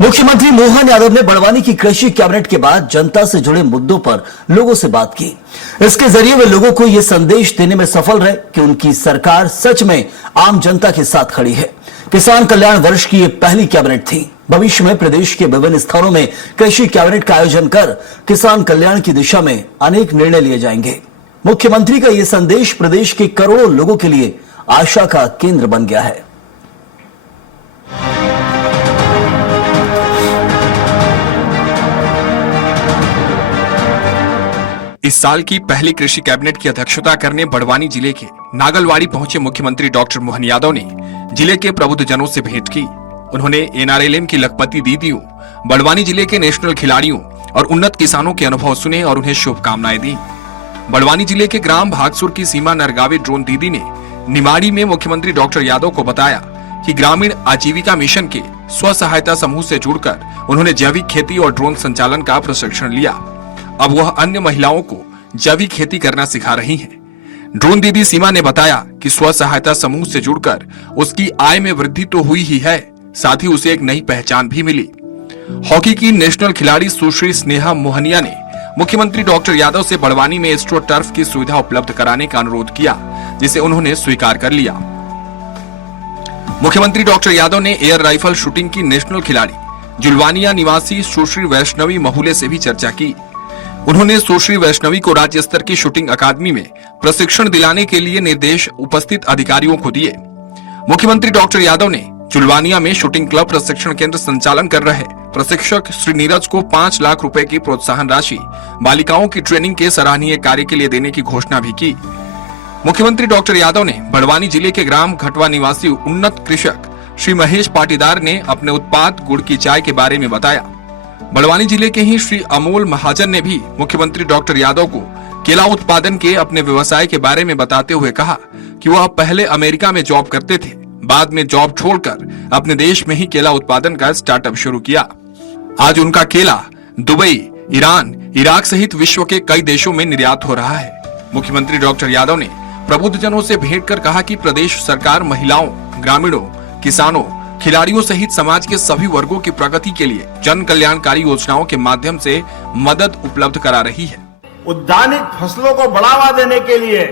मुख्यमंत्री मोहन यादव ने बड़वानी की कृषि कैबिनेट के बाद जनता से जुड़े मुद्दों पर लोगों से बात की। इसके जरिए वे लोगों को यह संदेश देने में सफल रहे कि उनकी सरकार सच में आम जनता के साथ खड़ी है। किसान कल्याण वर्ष की यह पहली कैबिनेट थी। भविष्य में प्रदेश के विभिन्न स्थानों में कृषि कैबिनेट का आयोजन कर किसान कल्याण की दिशा में अनेक निर्णय लिए जाएंगे। मुख्यमंत्री का यह संदेश प्रदेश के करोड़ों लोगों के लिए आशा का केंद्र बन गया है। इस साल की पहली कृषि कैबिनेट की अध्यक्षता करने बड़वानी जिले के नागलवाड़ी पहुंचे मुख्यमंत्री डॉक्टर मोहन यादव ने जिले के प्रबुद्धजनों से भेंट की। उन्होंने एनआरएलएम की लखपति दीदियों, बड़वानी जिले के नेशनल खिलाड़ियों और उन्नत किसानों के अनुभव सुने और उन्हें शुभकामनाएं दी। बड़वानी जिले के ग्राम भागसुर की सीमा नरगावे ड्रोन दीदी ने निमाड़ी में मुख्यमंत्री डॉक्टर यादव को बताया कि ग्रामीण आजीविका मिशन के स्व सहायता समूह से जुड़कर उन्होंने जैविक खेती और ड्रोन संचालन का प्रशिक्षण लिया। अब वह अन्य महिलाओं को जैविक खेती करना सिखा रही हैं। ड्रोन दीदी सीमा ने बताया कि स्व सहायता समूह से जुड़कर उसकी आय में वृद्धि तो हुई ही है, साथ ही उसे एक नई पहचान भी मिली। हॉकी की नेशनल खिलाड़ी सुश्री स्नेहा मोहनिया ने मुख्यमंत्री डॉक्टर यादव से बड़वानी में एस्ट्रो टर्फ की सुविधा उपलब्ध कराने का अनुरोध किया, जिसे उन्होंने स्वीकार कर लिया। मुख्यमंत्री डॉक्टर यादव ने एयर राइफल शूटिंग की नेशनल खिलाड़ी जुलवानिया निवासी सुश्री वैष्णवी महुले से भी चर्चा की। उन्होंने सुश्री वैष्णवी को राज्य स्तर की शूटिंग अकादमी में प्रशिक्षण दिलाने के लिए निर्देश उपस्थित अधिकारियों को दिए। मुख्यमंत्री डॉक्टर यादव ने जुलवानिया में शूटिंग क्लब प्रशिक्षण केंद्र संचालन कर रहे प्रशिक्षक श्री नीरज को 5 लाख रुपए की प्रोत्साहन राशि बालिकाओं की ट्रेनिंग के सराहनीय कार्य के लिए देने की घोषणा भी की। मुख्यमंत्री डॉक्टर यादव ने बड़वानी जिले के ग्राम घटवा निवासी उन्नत कृषक श्री महेश पाटीदार ने अपने उत्पाद गुड़ की चाय के बारे में बताया। बड़वानी जिले के ही श्री अमोल महाजन ने भी मुख्यमंत्री डॉक्टर यादव को केला उत्पादन के अपने व्यवसाय के बारे में बताते हुए कहा कि वह पहले अमेरिका में जॉब करते थे, बाद में जॉब छोड़कर अपने देश में ही केला उत्पादन का स्टार्टअप शुरू किया। आज उनका केला दुबई, ईरान, इराक सहित विश्व के कई देशों में निर्यात हो रहा है। मुख्यमंत्री डॉक्टर यादव ने प्रबुद्धजनों से भेंट कर कहा कि प्रदेश सरकार महिलाओं, ग्रामीणों, किसानों, खिलाड़ियों सहित समाज के सभी वर्गों की प्रगति के लिए जन कल्याणकारी योजनाओं के माध्यम से मदद उपलब्ध करा रही है। उद्यानिक फसलों को बढ़ावा देने के लिए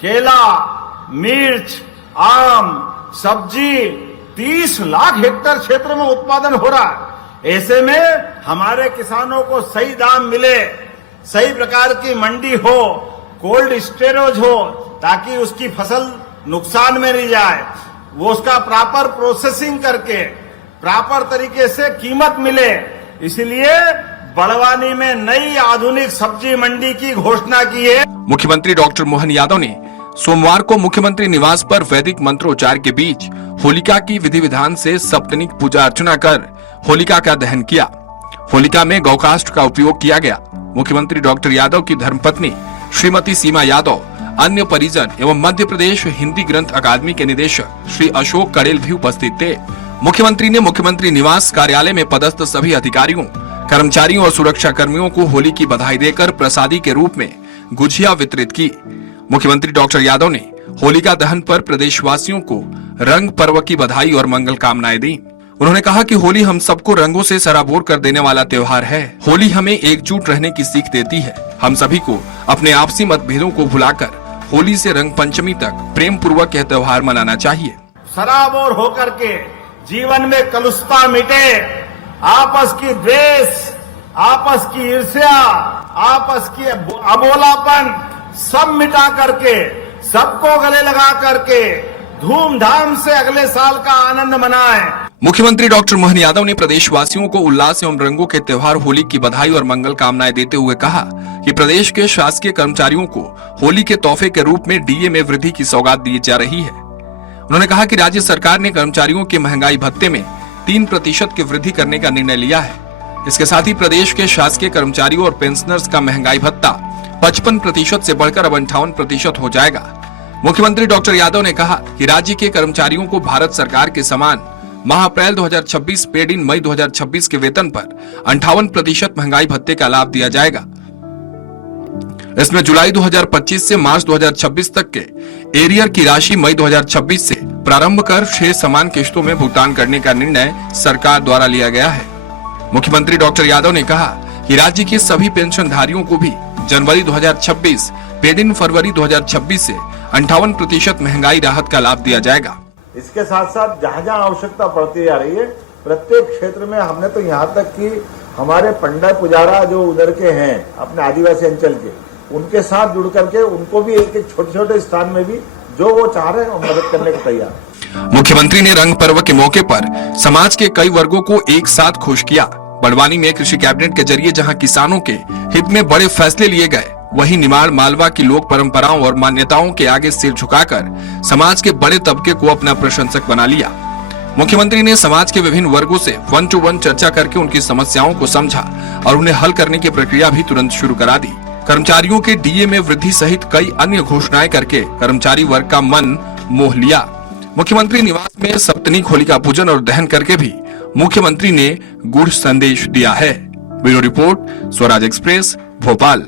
केला, मिर्च, आम, सब्जी 30 लाख हेक्टेयर क्षेत्र में उत्पादन हो रहा है। ऐसे में हमारे किसानों को सही दाम मिले, सही प्रकार की मंडी हो, कोल्ड स्टोरेज हो, ताकि उसकी फसल नुकसान में नहीं जाए, वो उसका प्रॉपर प्रोसेसिंग करके प्रॉपर तरीके से कीमत मिले। इसलिए बड़वानी में नई आधुनिक सब्जी मंडी की घोषणा की है। मुख्यमंत्री डॉक्टर मोहन यादव ने सोमवार को मुख्यमंत्री निवास पर वैदिक मंत्रोच्चार के बीच होलिका की विधि विधान से सप्तनिक पूजा अर्चना कर होलिका का दहन किया। होलिका में गौकाष्ठ का उपयोग किया गया। मुख्यमंत्री डॉक्टर यादव की धर्मपत्नी श्रीमती सीमा यादव, अन्य परिजन एवं मध्य प्रदेश हिंदी ग्रंथ अकादमी के निदेशक श्री अशोक कड़ेल भी उपस्थित थे। मुख्यमंत्री ने मुख्यमंत्री निवास कार्यालय में पदस्थ सभी अधिकारियों, कर्मचारियों और सुरक्षा कर्मियों को होली की बधाई देकर प्रसादी के रूप में गुजिया वितरित की। मुख्यमंत्री डॉक्टर यादव ने होलिका दहन पर प्रदेशवासियों को रंग पर्व की बधाई और मंगल कामनाएं दी। उन्होंने कहा कि होली हम सबको रंगों से सराबोर कर देने वाला त्योहार है। होली हमें एकजुट रहने की सीख देती है। हम सभी को अपने आपसी मतभेदों को भुलाकर होली से रंग पंचमी तक प्रेम पूर्वक यह त्योहार मनाना चाहिए। सराबोर होकर के जीवन में कलुषता मिटे, आपस की द्वेष, आपस की ईर्ष्या, आपस की अबोलापन सब मिटा करके, सबको गले लगा करके धूमधाम से अगले साल का आनंद मनाएं। मुख्यमंत्री डॉक्टर मोहन यादव ने प्रदेशवासियों को उल्लास एवं रंगों के त्योहार होली की बधाई और मंगल कामनाएं देते हुए कहा कि प्रदेश के शासकीय कर्मचारियों को होली के तोहफे के रूप में डीए में वृद्धि की सौगात दी जा रही है। उन्होंने कहा कि राज्य सरकार ने कर्मचारियों के महंगाई भत्ते में 3% की वृद्धि करने का निर्णय लिया है। इसके साथ ही प्रदेश के शासकीय कर्मचारियों और पेंशनर्स का महंगाई भत्ता 55% से बढ़कर अब 58% हो जाएगा। मुख्यमंत्री डॉक्टर यादव ने कहा कि राज्य के कर्मचारियों को भारत सरकार के समान माह अप्रैल 2026 पेड इन मई 2026 के वेतन पर 58% महंगाई भत्ते का लाभ दिया जाएगा। इसमें जुलाई 2025 से मार्च 2026 तक के एरियर की राशि मई 2026 से प्रारंभ कर 6 समान किश्तों में भुगतान करने का निर्णय सरकार द्वारा लिया गया है। मुख्यमंत्री डॉक्टर यादव ने कहा कि राज्य के सभी पेंशनधारियों को भी जनवरी 2026 पेड इन फरवरी 2026 से 58% महंगाई राहत का लाभ दिया जाएगा। इसके साथ साथ जहाँ जहाँ आवश्यकता पड़ती जा रही है, प्रत्येक क्षेत्र में हमने तो यहाँ तक कि हमारे पंडा पुजारा जो उधर के हैं अपने आदिवासी अंचल के, उनके साथ जुड़ करके उनको भी एक एक छोटे छोटे स्थान में भी जो वो चाह रहे हैं मदद करने को तैयार है। मुख्यमंत्री ने रंग पर्व के मौके पर समाज के कई वर्गों को एक साथ खुश किया। बड़वानी में कृषि कैबिनेट के जरिए जहां किसानों के हित में बड़े फैसले लिए गए, वहीं निमाड़ मालवा की लोक परंपराओं और मान्यताओं के आगे सिर झुकाकर समाज के बड़े तबके को अपना प्रशंसक बना लिया। मुख्यमंत्री ने समाज के विभिन्न वर्गों से 1-to-1 चर्चा करके उनकी समस्याओं को समझा और उन्हें हल करने की प्रक्रिया भी तुरंत शुरू करा दी। कर्मचारियों के डीए में वृद्धि सहित कई अन्य घोषणाएं करके कर्मचारी वर्ग का मन मोह लिया। मुख्यमंत्री निवास में सप्तनी होली का पूजन और दहन करके भी मुख्यमंत्री ने गुड़ संदेश दिया है। Bureau report, Swaraj express, Bhopal.